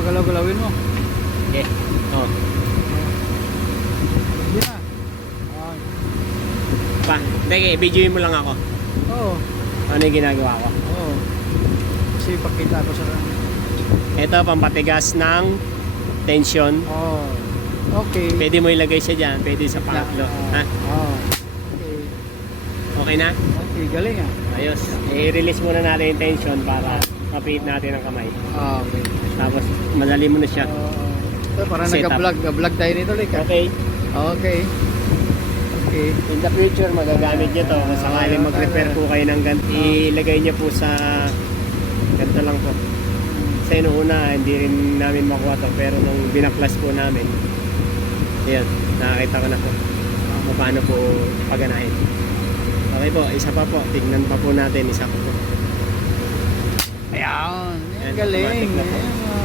pagalaw-galawin mo. Okay. Oh. Hindi na. Ah, Pa, sige, i-videoin mo lang ako. Oo. Ano yung ginagawa ko? Oo. Kasi pakita ko sa kanya. Ito, pampatigas ng tension. Oo. Okay. Pwede mo ilagay siya dyan, pwede sa pangatlo. Ha? Oo. Okay. Okay na? Okay, galing ah. Ayos. I-release muna natin yung tension para mapihit natin ang kamay. Okay. Tapos, madali mo na siya. Ito, parang Setup. nag-vlog tayo nito, Lik. Okay. Okay. Okay. In the future, magagamit nyo to. Kung sakaling mag-repair po kayo ng ganito, ilagay nyo po sa ganito lang po. Kasi noong una, hindi rin namin makuha to. Pero nung binaklas po namin, yun, nakakita ko na po kung paano po paganahin. Okay po, isa pa po. Tignan pa po natin, isa pa po. Ayan. Ayan, Galing. automatic na po. Ayan,